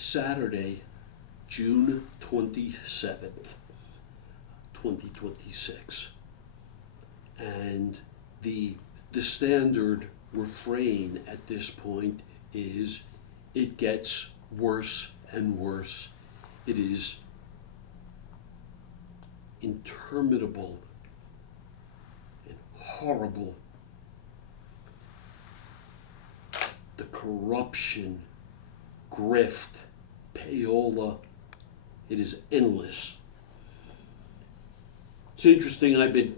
Saturday, June 27th, 2026. And the standard refrain at this point is, it gets worse and worse. It is interminable and horrible. The corruption, grift, payola, it is endless. It's interesting, I've been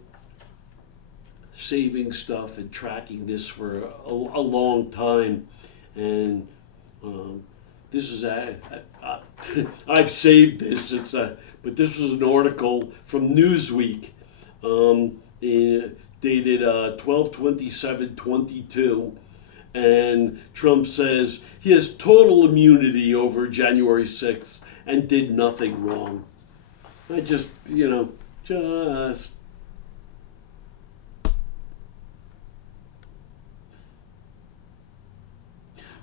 saving stuff and tracking this for a long time, and this is I've saved this. But this was an article from Newsweek, dated 12/27/22, and Trump says he has total immunity over January 6th and did nothing wrong. I just.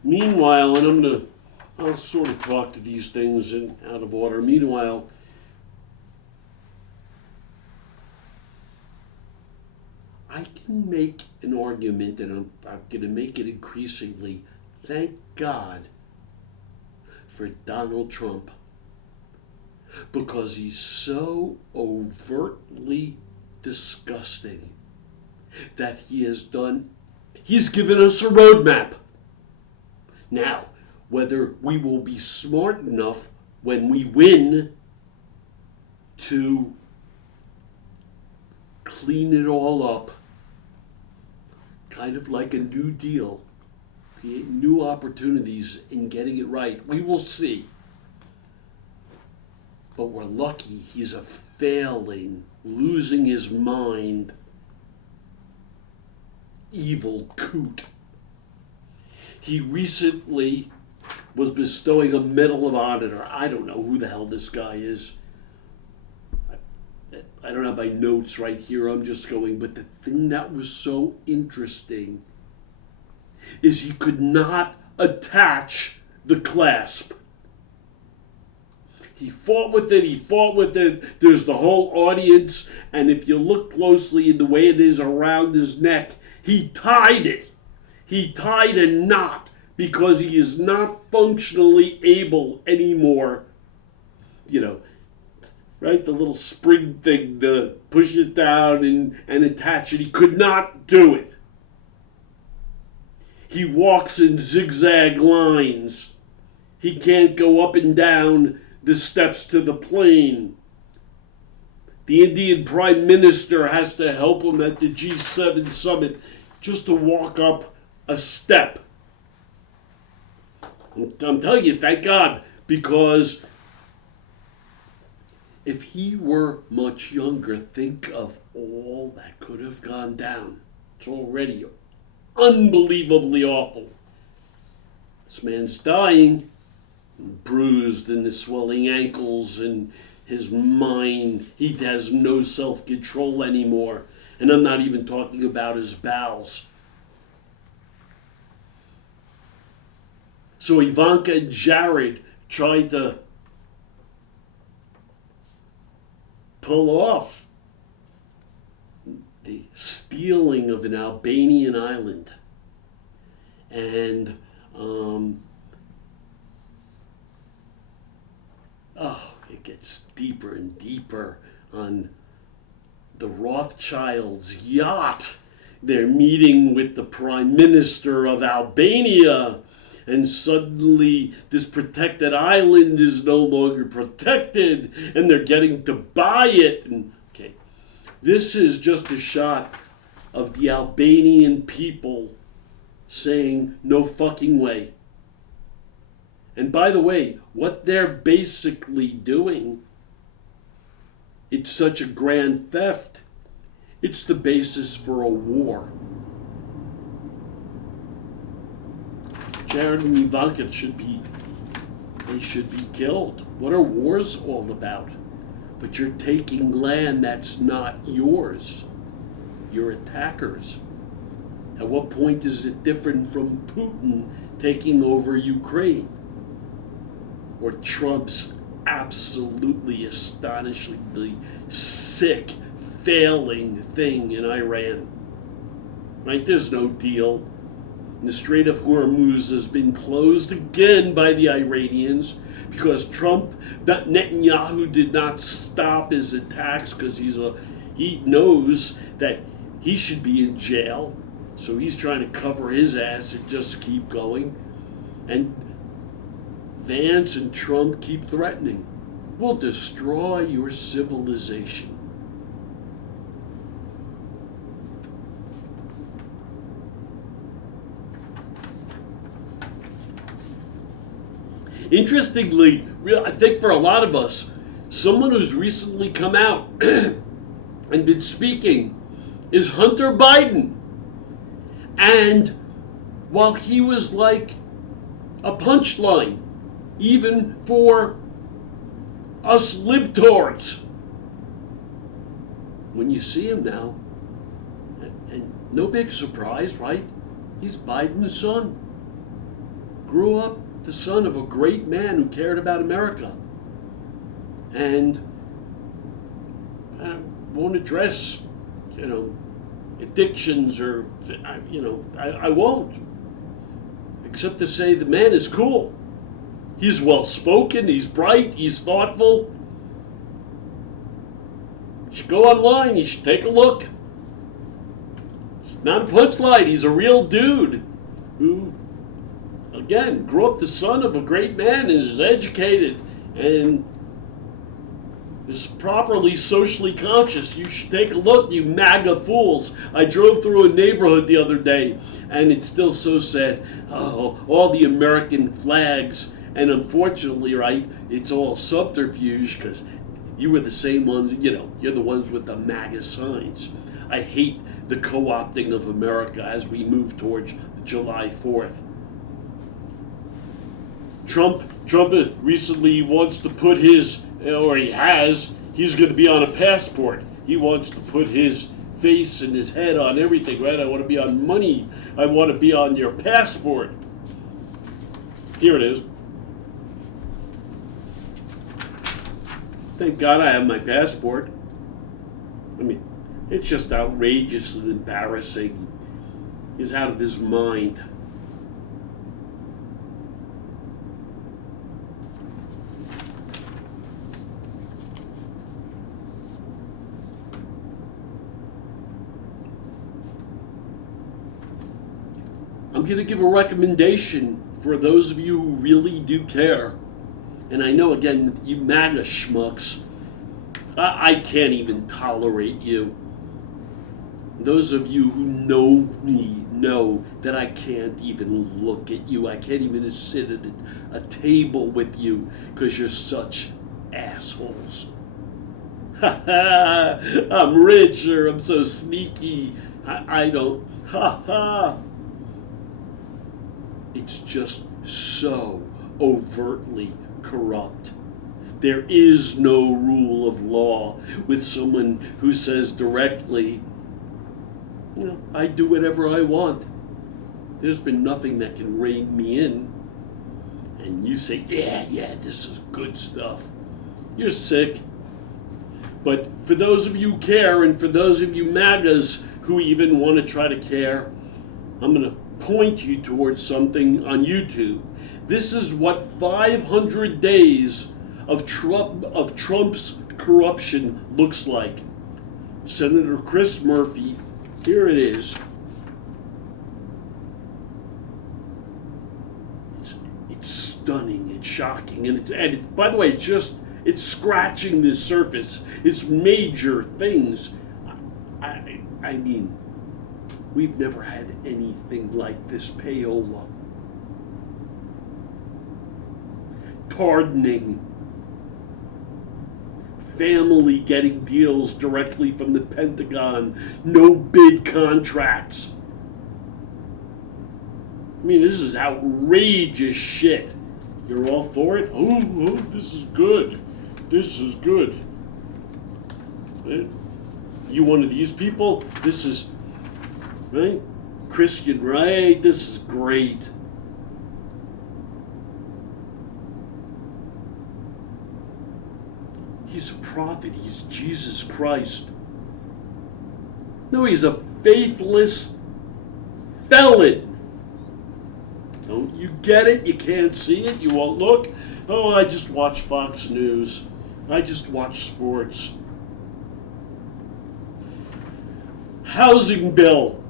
Meanwhile, and I'll sort of talk to these things out of order. Meanwhile, I can make an argument, and I'm going to make it increasingly. Thank God for Donald Trump, because he's so overtly disgusting that he's given us a roadmap. Now, whether we will be smart enough when we win to clean it all up, kind of like a New Deal, create new opportunities in getting it right, we will see. But we're lucky he's a failing, losing his mind, evil coot. He recently was bestowing a Medal of Honor. I don't know who the hell this guy is. I don't have my notes right here. I'm just going. But the thing that was so interesting is he could not attach the clasp. He fought with it. There's the whole audience. And if you look closely in the way it is around his neck, he tied it. He tied a knot because he is not functionally able anymore, right? The little spring thing to push it down and attach it. He could not do it. He walks in zigzag lines. He can't go up and down the steps to the plane. The Indian Prime Minister has to help him at the G7 summit just to walk up a step. I'm telling you, thank God, because if he were much younger, think of all that could have gone down. It's already unbelievably awful. This man's dying, bruised, and the swelling ankles, and his mind, he has no self-control anymore. And I'm not even talking about his bowels. So Ivanka and Jared tried to pull off the stealing of an Albanian island. And, it gets deeper and deeper on the Rothschilds' yacht. They're meeting with the Prime Minister of Albania. And suddenly this protected island is no longer protected, and they're getting to buy it. And this is just a shot of the Albanian people saying, no fucking way. And by the way, what they're basically doing, it's such a grand theft. It's the basis for a war. Jared and Ivanka should be killed. What are wars all about? But you're taking land that's not yours. You're attackers. At what point is it different from Putin taking over Ukraine? or Trump's absolutely astonishingly sick, failing thing in Iran. Right? There's no deal. The Strait of Hormuz has been closed again by the Iranians because Netanyahu did not stop his attacks because he knows that he should be in jail. So he's trying to cover his ass and just keep going. And Vance and Trump keep threatening, we'll destroy your civilization. Interestingly, I think for a lot of us, someone who's recently come out and been speaking is Hunter Biden. And while he was like a punchline, even for us libtards, when you see him now, and no big surprise, right? He's Biden's son. Grew up the son of a great man who cared about America. And I won't address, addictions or, I won't. Except to say the man is cool. He's well-spoken, he's bright, he's thoughtful. You should go online, you should take a look. It's not a punchline, he's a real dude who, again, grew up the son of a great man and is educated and is properly socially conscious. You should take a look, you MAGA fools. I drove through a neighborhood the other day and it's still so sad. Oh, all the American flags. And unfortunately, right, it's all subterfuge because you were the same one, you're the ones with the MAGA signs. I hate the co-opting of America as we move towards July 4th. Trump recently wants to put he's going to be on a passport. He wants to put his face and his head on everything, right? I want to be on money. I want to be on your passport. Here it is. Thank God I have my passport. I mean, it's just outrageous and embarrassing. He's out of his mind. I'm going to give a recommendation for those of you who really do care. And I know, again, you MAGA schmucks, I can't even tolerate you. Those of you who know me know that I can't even look at you. I can't even sit at a table with you because you're such assholes. Ha ha! I'm rich or I'm so sneaky. I don't. Ha ha! It's just so overtly corrupt. There is no rule of law with someone who says directly, I do whatever I want. There's been nothing that can rein me in. And you say, yeah, this is good stuff. You're sick. But for those of you who care, and for those of you MAGAs who even want to try to care, I'm going to point you towards something on YouTube. This is what 500 days of Trump's corruption looks like. Senator Chris Murphy, here it is. It's stunning, it's shocking, and by the way, it's scratching the surface. It's major things. I mean, we've never had anything like this payola. Pardoning. Family getting deals directly from the Pentagon. No bid contracts. I mean, this is outrageous shit. You're all for it? Oh, this is good. This is good. You one of these people? This is, right? Christian right? This is great. He's a prophet. He's Jesus Christ. No, he's a faithless felon. Don't you get it? You can't see it? You won't look? Oh, I just watch Fox News. I just watch sports. Housing bill.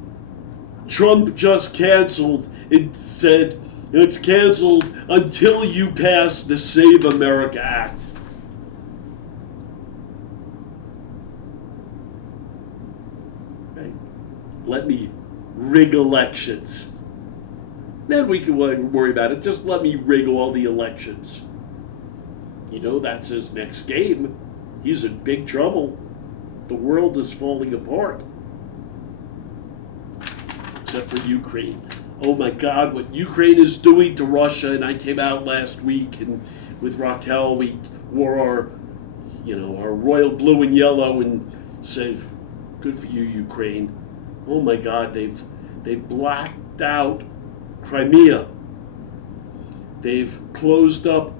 Trump just canceled. It said it's canceled until you pass the Save America Act. Okay. Let me rig elections. Then we can worry about it. Just let me rig all the elections. You know, that's his next game. He's in big trouble. The world is falling apart. Except for Ukraine. Oh my God, what Ukraine is doing to Russia. And I came out last week and with Raquel, we wore our royal blue and yellow and said, good for you, Ukraine. Oh my God, they've blacked out Crimea. They've closed up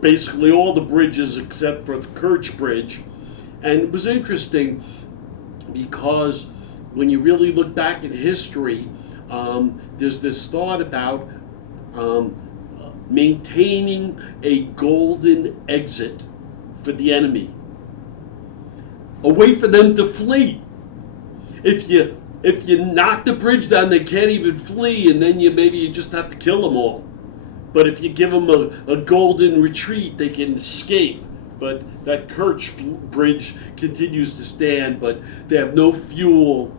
basically all the bridges except for the Kerch Bridge. And it was interesting because when you really look back at history, there's this thought about maintaining a golden exit for the enemy, a way for them to flee. If you knock the bridge down, they can't even flee, and then maybe you just have to kill them all. But if you give them a golden retreat, they can escape. But that Kerch Bridge continues to stand, but they have no fuel,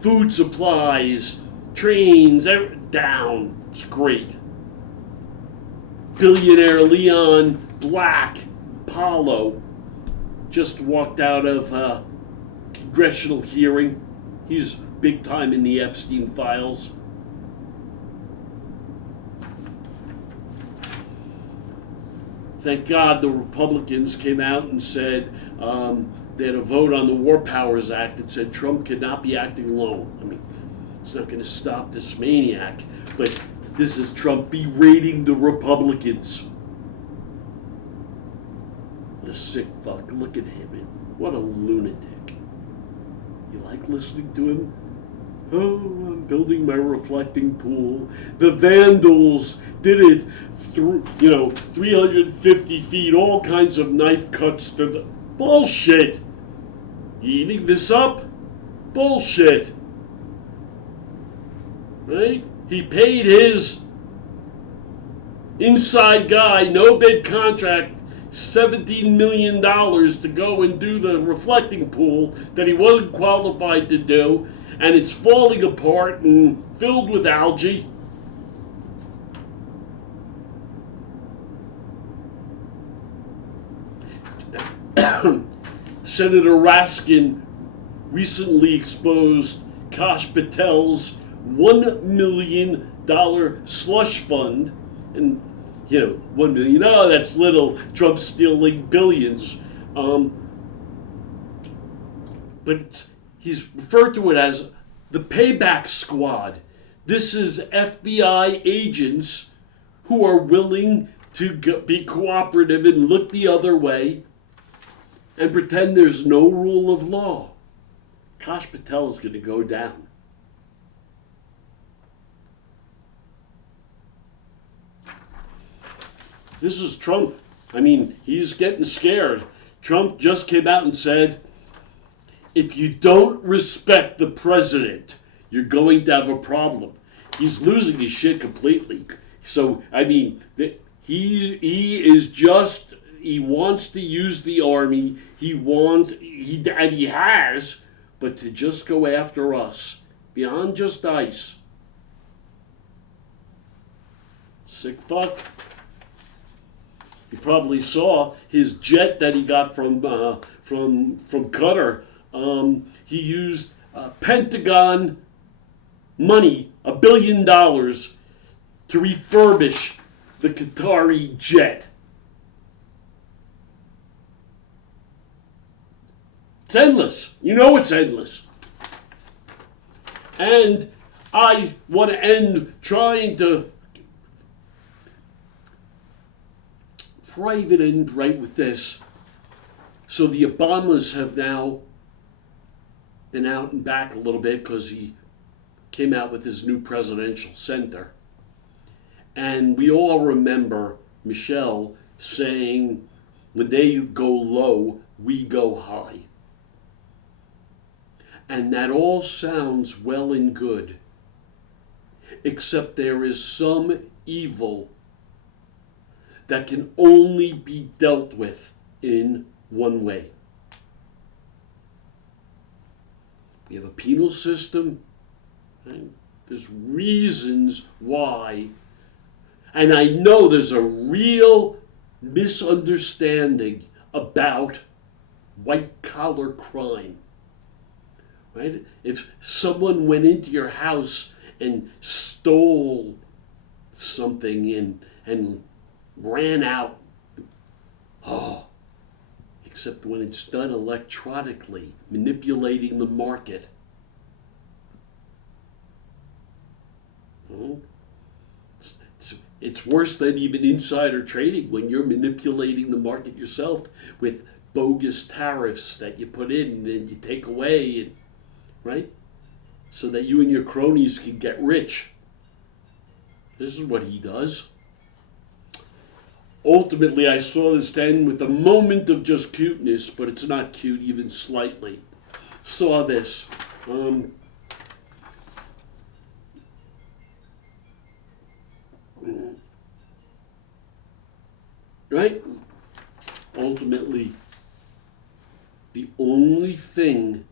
food supplies, trains, down. It's great. Billionaire Leon Black, Paulo, just walked out of a congressional hearing. He's big time in the Epstein files. Thank God the Republicans came out and said they had a vote on the War Powers Act that said Trump cannot be acting alone. I mean, it's not going to stop this maniac, but this is Trump berating the Republicans. What a sick fuck. Look at him. What a lunatic. You like listening to him? Oh, I'm building my reflecting pool. The Vandals did it through, 350 feet, all kinds of knife cuts to the... Bullshit! You eating this up? Bullshit! Right? He paid his inside guy, no bid contract, $17 million to go and do the reflecting pool that he wasn't qualified to do, and it's falling apart and filled with algae. Senator Raskin recently exposed Kash Patel's $1 million slush fund, and 1 million, oh, that's little, Trump's stealing billions. But he's referred to it as the payback squad. This is FBI agents who are willing to be cooperative and look the other way and pretend there's no rule of law. Kash Patel is going to go down. This is Trump. I mean, he's getting scared. Trump just came out and said, if you don't respect the president, you're going to have a problem. He's losing his shit completely. So, I mean, he wants to use the army. He has, but to just go after us, beyond just ICE. Sick fuck. You probably saw his jet that he got from Qatar. He used Pentagon money, $1 billion, to refurbish the Qatari jet. It's endless. You know it's endless. And I want to end trying to, before I even end right with this, So the Obamas have now been out and back a little bit because he came out with his new presidential center. And we all remember Michelle saying, when they go low, we go high. And that all sounds well and good, except there is some evil that can only be dealt with in one way. We have a penal system, right? There's reasons why, and I know there's a real misunderstanding about white-collar crime, right? If someone went into your house and stole something and ran out, except when it's done electronically, manipulating the market. It's worse than even insider trading when you're manipulating the market yourself with bogus tariffs that you put in and then you take away, and, right? So that you and your cronies can get rich. This is what he does. Ultimately, I saw this then with a moment of just cuteness, but it's not cute even slightly. Saw this. Right? Ultimately, the only thing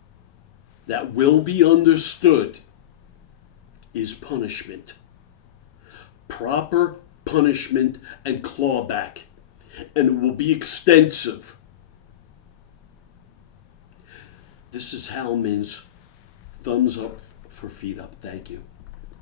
that will be understood is punishment. Proper punishment and clawback. And it will be extensive. This is Hal Min's thumbs up for feet up. Thank you.